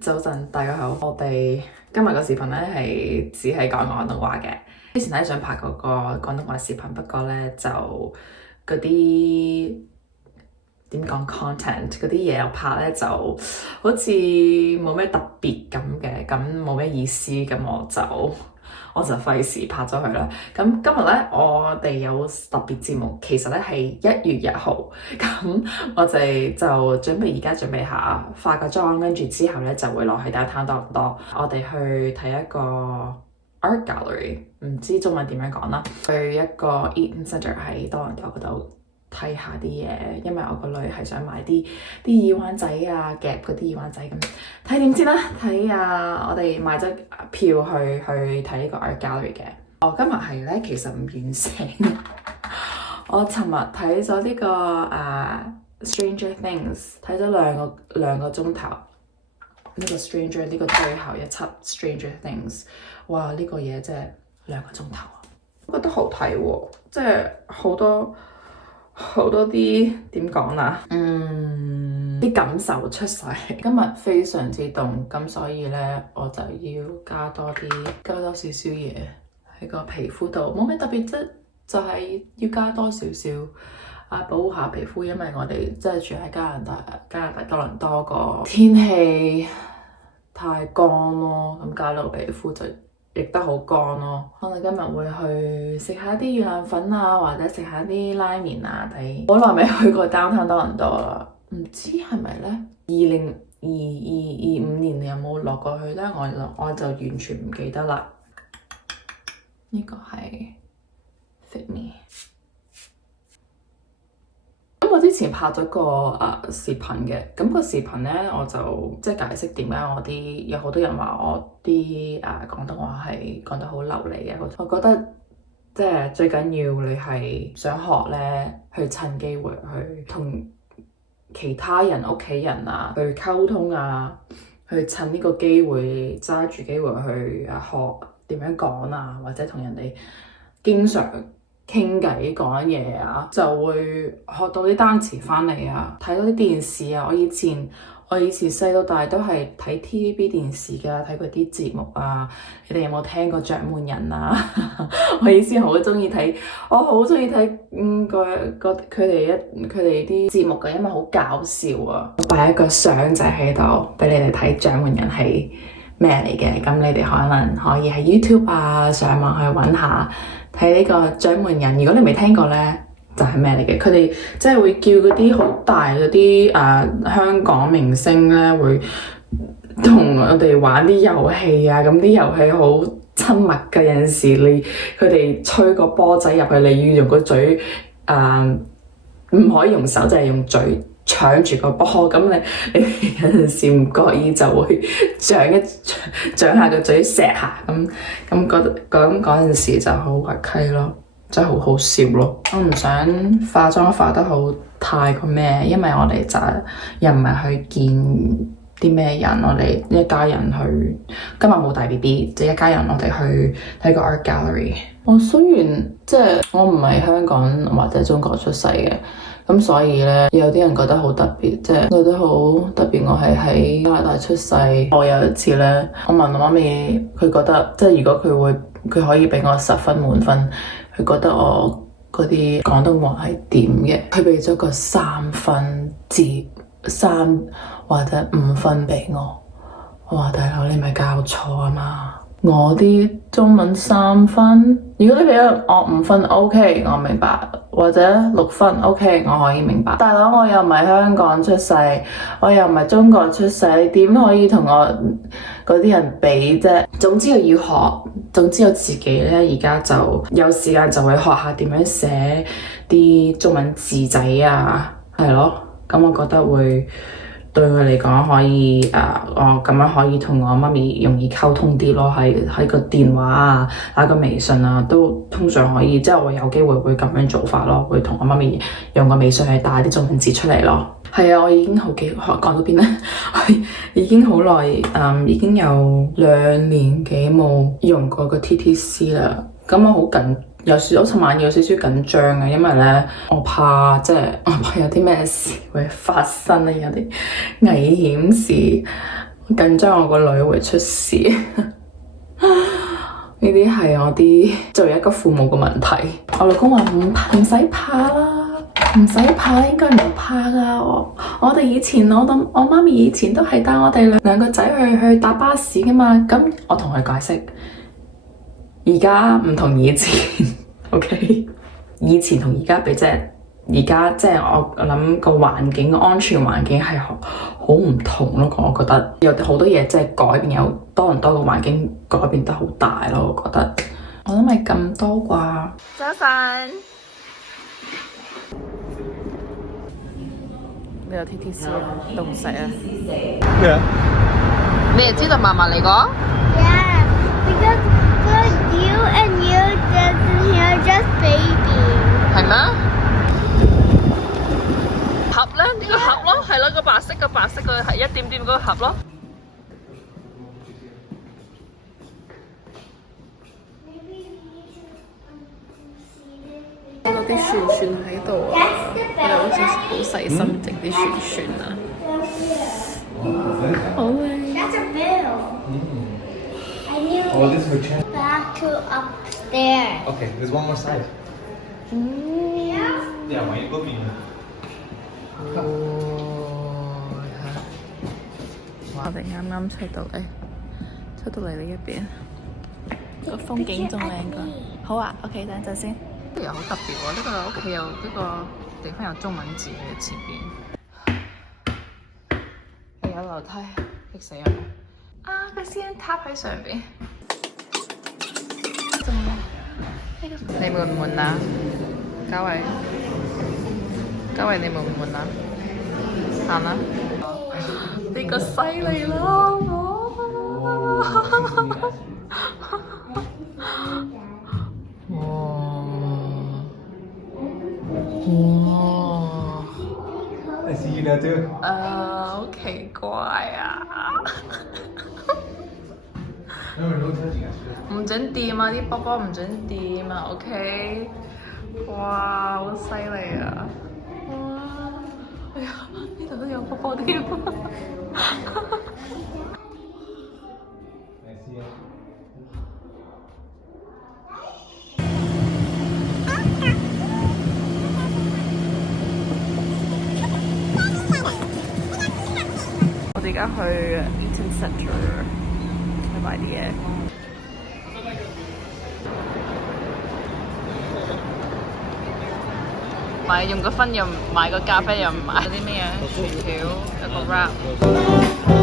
早晨，大家好。我哋今日個視頻咧係只係講廣東話嘅。之前咧想拍嗰個廣東話視頻，不過咧就嗰啲點講 content 嗰啲嘢我拍咧就好似冇咩特別咁嘅，咁冇咩意思，咁我就費事拍咗佢啦。咁今日咧我哋有特別節目，其實咧係1月1號，咁我哋就而家準備下化個妝，跟住之後咧就會落去Downtown多倫多，我哋去睇一個 art gallery， 唔知中文點樣講啦，去一個 Eaton Centre 喺多倫多嗰度睇下啲嘢，因為我個女係想買啲耳環仔啊，夾嗰啲耳環仔咁，睇點先啦。睇下我哋買咗票去睇呢個 art gallery 嘅。我今日係咧其實唔完成，我尋日睇咗呢個Stranger Things， 睇咗兩個鐘頭。呢個 Stranger 呢個最後一輯 Stranger Things， 哇！呢個嘢真係2個鐘頭啊，我覺得好睇喎，即係好多啲點講啦，啲感受出晒。今日非常之凍，咁所以咧我就要加多少少嘢喺個皮膚度，冇咩特別啫，就係要加多少少保護下皮膚，因為我哋真係住喺加拿大多倫多個天氣太乾咯，咁搞到皮膚就亦都好乾咯。可能今日會去食下啲越南粉啊，或者食下啲拉麵啊。好耐未去過 Downtown 多倫多啦，唔知係咪咧？2025年你有冇落過去咧？我就完全唔記得啦。呢個係 Fit Me。咁我之前拍咗個視頻嘅，咁個視頻咧我就即係解釋點解有好多人話我啲廣東話係講得好流利嘅。我覺得即係最緊要你係想學咧，去趁機會去同其他人屋企人去溝通去趁呢個機會揸住機會去學點樣講或者同人哋經常傾偈講嘢就會學到啲單詞翻嚟睇到啲電視我以前細到大都係睇 TVB 電視㗎，睇佢啲節目你哋有冇聽過獎門人我以前好中意睇，我好中意睇佢哋啲節目嘅，因為好搞笑我擺一個相仔喺度俾你哋睇獎門人係咩嚟嘅，咁你哋可能可以喺 YouTube 上網去揾下睇呢個獎門人。如果你未聽過呢，就係咩嚟嘅？佢哋即係會叫嗰啲好大嗰啲香港明星呢，會同我哋玩啲遊戲咁啲遊戲好親密嘅。有陣時佢哋吹個波仔入去，你要用個嘴唔可以用手，就係用嘴搶住個波，咁你有陣時唔覺意就會掌下個嘴錫下，咁嗰陣時就好滑稽咯，真係好好笑咯。我唔想化妝化得好太過咩，因為我哋就又唔係去見啲咩人，我哋一家人去，今日冇帶 BB， 即係一家人我哋去睇個 art gallery。我雖然即係我唔係香港或者中國出世嘅，咁所以咧有啲人覺得好特別，即係覺得好特別。我係喺加拿大出世，我有一次咧，我問我媽咪，佢覺得即係如果佢可以俾我10分滿分，佢覺得我嗰啲廣東話係點嘅，佢俾咗個3分至3或者5分俾我。我話大佬，你咪教錯啊嘛！我啲中文3分，如果你俾我5分 OK， 我明白，或者6分 OK， 我可以明白。大佬，我又唔係香港出世，我又唔係中國出世，你點可以同我嗰啲人比啫？總之我要學，總之我自己咧而家就有時間就會學下點樣寫啲中文字仔係咯，咁我覺得會對佢嚟講可以我咁樣可以同我媽咪容易溝通啲咯，喺個電話打個微信都通常可以，即係我有機會會咁樣做法咯，會同我媽咪用個微信去打啲中文字出嚟咯。係我已經講到邊咧？已經好耐已經有2年幾冇用過個 TTC 啦。咁我好緊，我尋晚有少少緊張嘅，因為咧我怕有啲咩事會發生有啲危險事。緊張我個女會出事。呢啲係我啲作為一個父母嘅問題。我老公話唔使怕啦，唔使怕，應該唔怕噶。我哋以前我媽咪以前都係帶我哋兩個仔去搭巴士噶嘛。咁我同佢解釋，而家唔同以前，OK？ 以前同而家比，即係而家即係我諗個環境，安全環境係好唔同咯。我覺得有好多嘢即係改變，有多倫多嘅環境改變得好大咯。我覺得我諗係咁多啩。早晨，呢個 TTC 都唔使啊。咩啊？你哋知道嫲嫲嚟過？Yeah, because you and you just here just baby。係咩？盒咧？呢個盒咯，係咯，個白色個係一點點嗰個盒咯。嗰啲船喺度啊，佢哋好細心整啲船啊。好靚。That's a bill. I knew. Oh, this is for Chen. Back to upstairs. Okay, there's one more side. Yeah. Yeah, why you looking? 我哋啱啱出到嚟呢一邊，個風景仲靚過。好啊 ，OK， 等陣先。呢個又好特別喎，呢個屋企有呢個地方有中文字喺前邊。有樓梯，激死人！啊，個仙塔喺上邊。你悶唔悶啊？嘉慧，你悶唔悶啊？行啦！呢個犀利啦！哇！I see you now too. 好奇怪啊！唔准掂啊！啲波波唔准掂啊 ！OK？ 哇！好犀利啊！哇！哎呀，呢度都有波波添。我哋而家去 Eaton Centre 去買啲嘢。用個分又唔買個咖啡又唔買啲咩嘢？薯條一個 wrap。